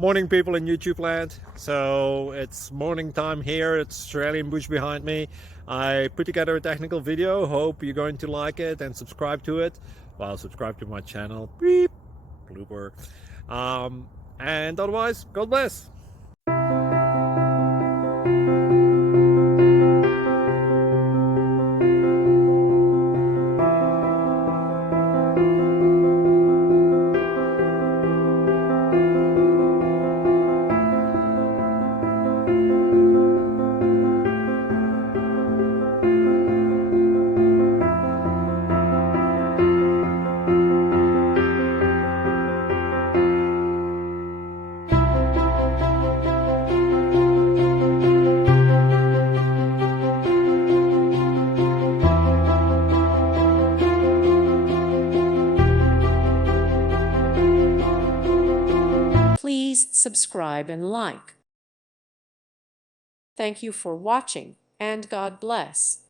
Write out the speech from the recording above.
Morning, people in YouTube land. So it's morning time here. It's Australian bush behind me. I put together a technical video. Hope you're going to like it and subscribe to it. Well, subscribe to my channel. Beep. Blooper. And otherwise, God bless. Please subscribe and like. Thank you for watching, and God bless.